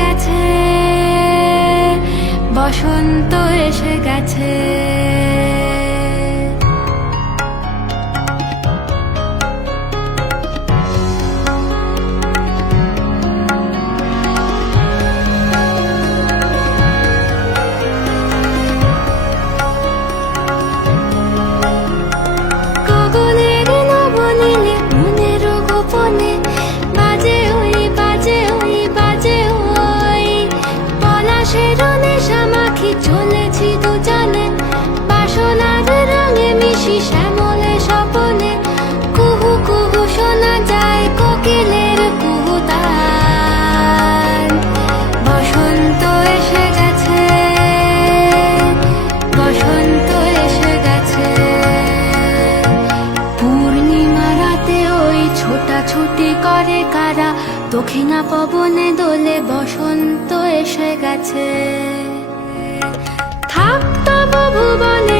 গেছে বসন্ত এসে গেছে। পলাশের নেশা মাখি চলেছি দুজনে। বাসনার রঙে মিশি শ্যামলে স্বপনে। কুহু কুহু শোনা যায় কোকিলের কুহুতান বসন্ত এসে গেছে, বসন্ত এসে গেছে। পূর্ণিমা ওই ছোটাছুটি করে কারা? দক্ষিণা পবনে দোলে বসন্ত এসে গেছে। থাকতাম ভুবনে